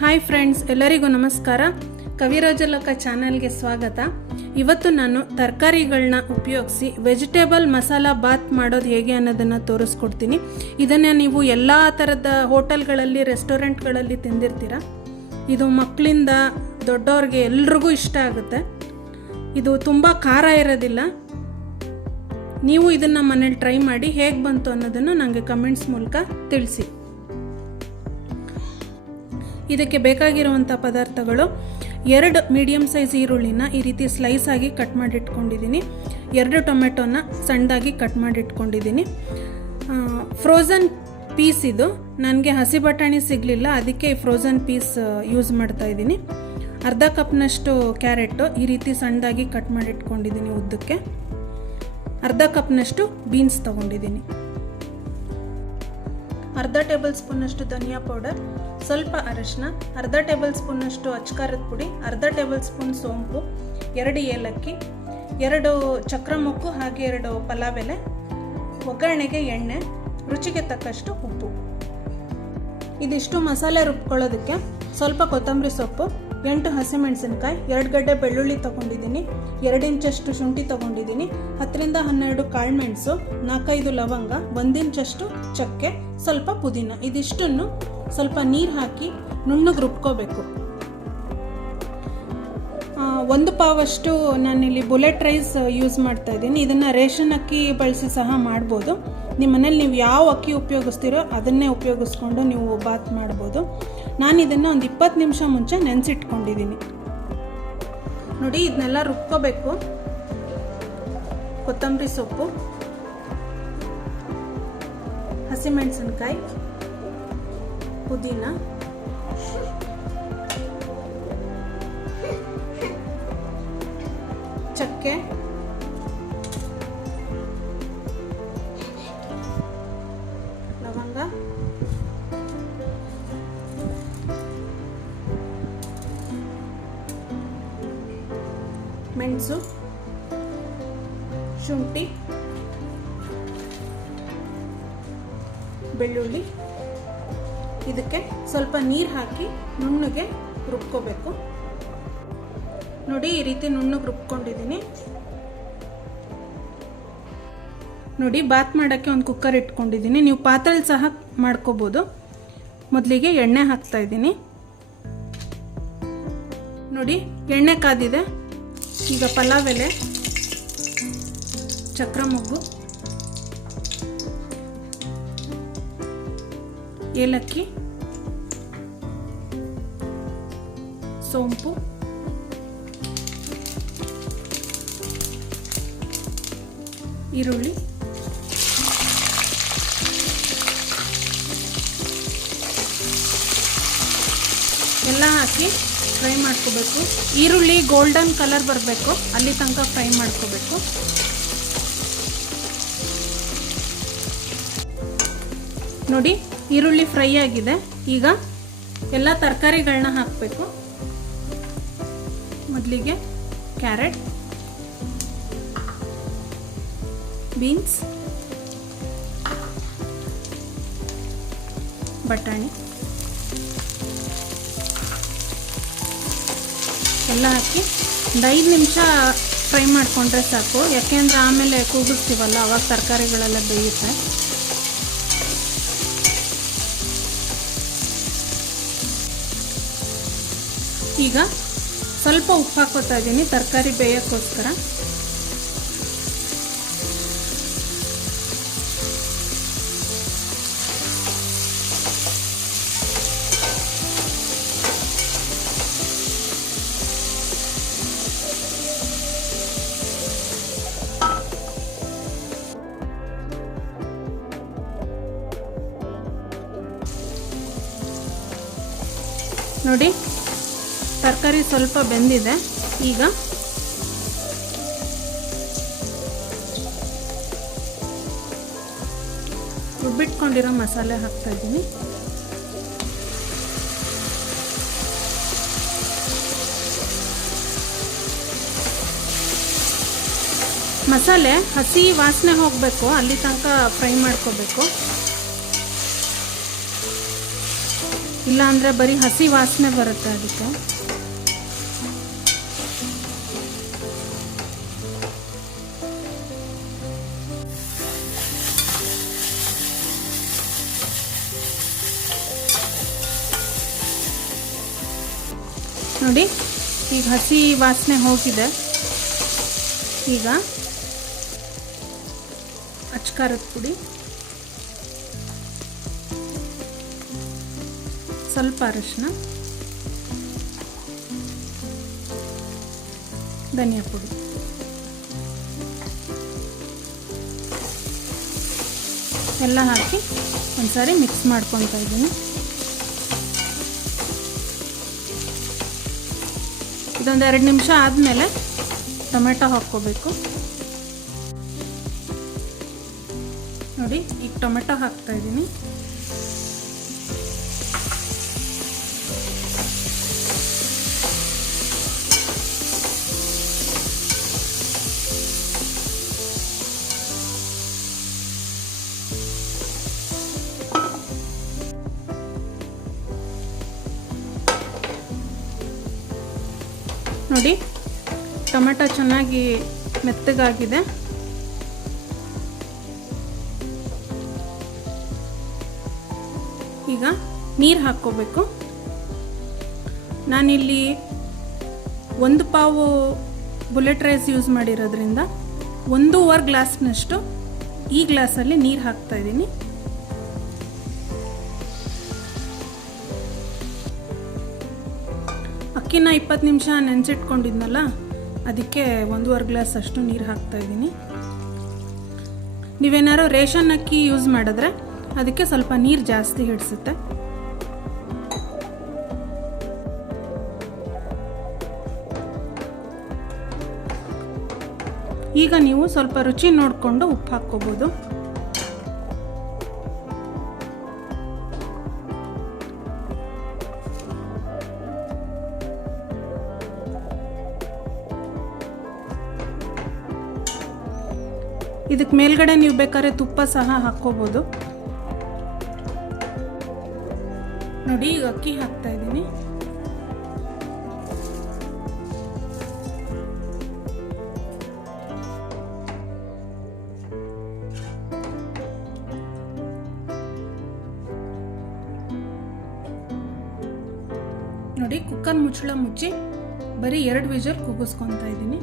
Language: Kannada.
ಹಾಯ್ ಫ್ರೆಂಡ್ಸ್, ಎಲ್ಲರಿಗೂ ನಮಸ್ಕಾರ. ಕವಿರಾಜಲೋಕ ಚಾನಲ್ಗೆ ಸ್ವಾಗತ. ಇವತ್ತು ನಾನು ತರಕಾರಿಗಳನ್ನ ಉಪಯೋಗಿಸಿ ವೆಜಿಟೇಬಲ್ ಮಸಾಲ ಬಾತ್ ಮಾಡೋದು ಹೇಗೆ ಅನ್ನೋದನ್ನು ತೋರಿಸ್ಕೊಡ್ತೀನಿ. ಇದನ್ನು ನೀವು ಎಲ್ಲ ಥರದ ಹೋಟೆಲ್ಗಳಲ್ಲಿ, ರೆಸ್ಟೋರೆಂಟ್ಗಳಲ್ಲಿ ತಿಂದಿರ್ತೀರ. ಇದು ಮಕ್ಕಳಿಂದ ದೊಡ್ಡವ್ರಿಗೆ ಎಲ್ರಿಗೂ ಇಷ್ಟ ಆಗುತ್ತೆ. ಇದು ತುಂಬ ಖಾರ ಇರೋದಿಲ್ಲ. ನೀವು ಇದನ್ನು ಮನೇಲಿ ಟ್ರೈ ಮಾಡಿ ಹೇಗೆ ಬಂತು ಅನ್ನೋದನ್ನು ನನಗೆ ಕಮೆಂಟ್ಸ್ ಮೂಲಕ ತಿಳಿಸಿ. ಇದಕ್ಕೆ ಬೇಕಾಗಿರುವಂಥ ಪದಾರ್ಥಗಳು: 2 ಮೀಡಿಯಮ್ ಸೈಜ್ ಈರುಳ್ಳಿನ ಈ ರೀತಿ ಸ್ಲೈಸ್ ಆಗಿ ಕಟ್ ಮಾಡಿಟ್ಕೊಂಡಿದ್ದೀನಿ. 2 ಟೊಮೆಟೊನ ಸಣ್ಣದಾಗಿ ಕಟ್ ಮಾಡಿಟ್ಕೊಂಡಿದ್ದೀನಿ. ಫ್ರೋಝನ್ ಪೀಸ್ ಇದು. ನನಗೆ ಹಸಿ ಬಟಾಣಿ ಸಿಗಲಿಲ್ಲ, ಅದಕ್ಕೆ ಫ್ರೋಝನ್ ಪೀಸ್ ಯೂಸ್ ಮಾಡ್ತಾ ಇದ್ದೀನಿ. ಅರ್ಧ ಕಪ್ನಷ್ಟು ಕ್ಯಾರೆಟು ಈ ರೀತಿ ಸಣ್ಣದಾಗಿ ಕಟ್ ಮಾಡಿಟ್ಕೊಂಡಿದ್ದೀನಿ ಉದ್ದಕ್ಕೆ. ಅರ್ಧ ಕಪ್ನಷ್ಟು ಬೀನ್ಸ್ ತೊಗೊಂಡಿದ್ದೀನಿ. ಅರ್ಧ ಟೇಬಲ್ ಸ್ಪೂನಷ್ಟು ಧನಿಯಾ ಪೌಡರ್, ಸ್ವಲ್ಪ ಅರಿಶಿನ, ಅರ್ಧ ಟೇಬಲ್ ಸ್ಪೂನಷ್ಟು ಅಚ್ಕಾರದ ಪುಡಿ, ಅರ್ಧ ಟೇಬಲ್ ಸ್ಪೂನ್ ಸೋಂಪು, 2 ಏಲಕ್ಕಿ, 2 ಚಕ್ರಮೊಗ್ಗು, ಹಾಗೆ 2 ಪಲಾವ್ ಎಲೆ, ಒಗ್ಗರಣೆಗೆ ಎಣ್ಣೆ, ರುಚಿಗೆ ತಕ್ಕಷ್ಟು ಉಪ್ಪು. ಇದಿಷ್ಟು ಮಸಾಲೆ ರುಬ್ಕೊಳ್ಳೋದಕ್ಕೆ ಸ್ವಲ್ಪ ಕೊತ್ತಂಬರಿ ಸೊಪ್ಪು, 8 ಹಸಿಮೆಣಸಿನ್ಕಾಯಿ, 2 ಗಡ್ಡೆ ಬೆಳ್ಳುಳ್ಳಿ ತೊಗೊಂಡಿದ್ದೀನಿ, 2 ಇಂಚಷ್ಟು ಶುಂಠಿ ತೊಗೊಂಡಿದ್ದೀನಿ, 10ರಿಂದ 12 ಕಾಳುಮೆಣಸು, 4-5 ಲವಂಗ, 1 ಇಂಚಷ್ಟು ಚಕ್ಕೆ, ಸ್ವಲ್ಪ ಪುದೀನ. ಇದಿಷ್ಟನ್ನು ಸ್ವಲ್ಪ ನೀರು ಹಾಕಿ ನುಣ್ಣಗೆ ರುಬ್ಕೋಬೇಕು. 1 ಪಾವಷ್ಟು ನಾನಿಲ್ಲಿ ಬುಲೆಟ್ ರೈಸ್ ಯೂಸ್ ಮಾಡ್ತಾ ಇದ್ದೀನಿ. ಇದನ್ನು ರೇಷನ್ ಅಕ್ಕಿ ಬಳಸಿ ಸಹ ಮಾಡ್ಬೋದು. ನಿಮ್ಮ ಮನೇಲಿ ನೀವು ಯಾವ ಅಕ್ಕಿ ಉಪಯೋಗಿಸ್ತೀರೋ ಅದನ್ನೇ ಉಪಯೋಗಿಸ್ಕೊಂಡು ನೀವು ಬಾತ್ ಮಾಡ್ಬೋದು. ನಾನು ಇದನ್ನು ಒಂದು 20 ನಿಮಿಷ ಮುಂಚೆ ನೆನೆಸಿಟ್ಕೊಂಡಿದ್ದೀನಿ. ನೋಡಿ, ಇದನ್ನೆಲ್ಲ ರುಬ್ಕೋಬೇಕು. ಕೊತ್ತಂಬರಿ ಸೊಪ್ಪು, ಹಸಿಮೆಣಸಿನ್ಕಾಯಿ, ಪುದೀನ, ಚಕ್ಕೆ, ಲವಂಗ, ಮೆಣಸು, ಶುಂಠಿ, ಬೆಳ್ಳುಳ್ಳಿ. ಇದಕ್ಕೆ ಸ್ವಲ್ಪ ನೀರು ಹಾಕಿ ನುಣ್ಣಗೆ ರುಬ್ಕೋಬೇಕು. ನೋಡಿ, ಈ ರೀತಿ ನುಣ್ಣಗೆ ರುಬ್ಕೊಂಡಿದ್ದೀನಿ. ನೋಡಿ, ಬಾತ್ ಮಾಡೋಕ್ಕೆ ಒಂದು ಕುಕ್ಕರ್ ಇಟ್ಕೊಂಡಿದ್ದೀನಿ. ನೀವು ಪಾತ್ರೆಲಿ ಸಹ ಮಾಡ್ಕೋಬೋದು. ಮೊದಲಿಗೆ ಎಣ್ಣೆ ಹಾಕ್ತಾ ಇದ್ದೀನಿ. ನೋಡಿ, ಎಣ್ಣೆ ಕಾದಿದೆ. ಈಗ ಪಲಾವ್ ಎಲೆ, ಚಕ್ರಮೊಗ್ಗು, ಏಲಕ್ಕಿ, ಸೋಂಪು, ಈರುಳ್ಳಿ, ಎಲ್ಲ ಹಾಕಿ ಫ್ರೈ ಮಾಡ್ಕೋಬೇಕು. ಈರುಳ್ಳಿ ಗೋಲ್ಡನ್ ಕಲರ್ ಬರಬೇಕು, ಅಲ್ಲಿ ತನಕ ಫ್ರೈ ಮಾಡ್ಕೋಬೇಕು. ನೋಡಿ, ಈರುಳ್ಳಿ ಫ್ರೈ ಆಗಿದೆ. ಈಗ ಎಲ್ಲ ತರಕಾರಿಗಳನ್ನ ಹಾಕಬೇಕು. ಮೊದಲಿಗೆ ಕ್ಯಾರೆಟ್, ಬೀನ್ಸ್, ಬಟಾಣಿ ಎಲ್ಲ ಹಾಕಿ ಒಂದು 5 ನಿಮಿಷ ಫ್ರೈ ಮಾಡಿಕೊಂಡ್ರೆ ಸಾಕು. ಯಾಕೆಂದರೆ ಆಮೇಲೆ ಕೂಗಿಸ್ತೀವಲ್ಲ, ಅವಾಗ ತರಕಾರಿಗಳೆಲ್ಲ ಬೇಯುತ್ತೆ. ಈಗ ಸ್ವಲ್ಪ ಉಪ್ಪು ಹಾಕೋತಾ ಇದ್ದೀನಿ ತರಕಾರಿ ಬೇಯೋಕ್ಕೋಸ್ಕರ. ನೋಡಿ, ತರಕಾರಿ ಸ್ವಲ್ಪ ಬೆಂದಿದೆ. ಈಗ ರುಬ್ಬಿಟ್ಕೊಂಡಿರೋ ಮಸಾಲೆ ಹಾಕ್ತಾ ಇದ್ದೀನಿ. ಮಸಾಲೆ ಹಸಿ ವಾಸನೆ ಹೋಗಬೇಕು, ಅಲ್ಲಿ ತನಕ ಫ್ರೈ ಮಾಡ್ಕೋಬೇಕು. ಇಲ್ಲಾಂದರೆ ಬರೀ ಹಸಿ ವಾಸನೆ ಬರುತ್ತೆ ಅದಕ್ಕೆ. ನೋಡಿ ಈಗ ಹಸಿ ವಾಸನೆ ಹೋಗಿದೆ. ಈಗ ಅಚ್ಕಾರದ ಪುಡಿ, ಸ್ವಲ್ಪ ಅರಿಶಿನ, ಧನಿಯಾ ಪುಡಿ, ಎಲ್ಲ ಹಾಕಿ ಒಂದ್ಸಾರಿ ಮಿಕ್ಸ್ ಮಾಡ್ಕೊತಾ ಇದ್ದೀನಿ. ಇದೊಂದು 2 ನಿಮಿಷ ಆದಮೇಲೆ ಟೊಮೆಟೊ ಹಾಕ್ಕೋಬೇಕು. ನೋಡಿ ಈಗ ಟೊಮೆಟೊ ಹಾಕ್ತಾ ಇದ್ದೀನಿ. ನೋಡಿ ಟೊಮೆಟೊ ಚೆನ್ನಾಗಿ ಮೆತ್ತಗಾಗಿದೆ. ಈಗ ನೀರು ಹಾಕ್ಕೋಬೇಕು. ನಾನಿಲ್ಲಿ 1 ಪಾವು ಬುಲೆಟ್ ರೈಸ್ ಯೂಸ್ ಮಾಡಿರೋದ್ರಿಂದ 1.5 ಗ್ಲಾಸ್ನಷ್ಟು ಈ ಗ್ಲಾಸಲ್ಲಿ ನೀರು ಹಾಕ್ತಾ ಇದ್ದೀನಿ. ಅಕ್ಕಿನ 20 ನಿಮಿಷ ನೆನೆಸಿಟ್ಕೊಂಡಿದ್ನಲ್ಲ, ಅದಕ್ಕೆ 1.5 ಗ್ಲಾಸ್ ಅಷ್ಟು ನೀರು ಹಾಕ್ತಾ ಇದ್ದೀನಿ. ನೀವೇನಾದ್ರು ರೇಷನ್ ಅಕ್ಕಿ ಯೂಸ್ ಮಾಡಿದ್ರೆ ಅದಕ್ಕೆ ಸ್ವಲ್ಪ ನೀರು ಜಾಸ್ತಿ ಹಿಡಿಸುತ್ತೆ. ಈಗ ನೀವು ಸ್ವಲ್ಪ ರುಚಿ ನೋಡಿಕೊಂಡು ಉಪ್ಪು ಹಾಕ್ಕೋಬೋದು. ಇದಕ್ಕೆ ಮೇಲ್ಗಡೆ ನೀವು ಬೇಕಾದ್ರೆ ತುಪ್ಪ ಸಹ ಹಾಕ್ಕೋಬೋದು. ನೋಡಿ ಈಗ ಅಕ್ಕಿ ಹಾಕ್ತಾ ಇದ್ದೀನಿ. ನೋಡಿ ಕುಕ್ಕರ್ ಮುಚ್ಚಳ ಮುಚ್ಚಿ ಬರೀ 2 ವಿಜಲ್ ಕೂಗಿಸ್ಕೊತಾ ಇದ್ದೀನಿ.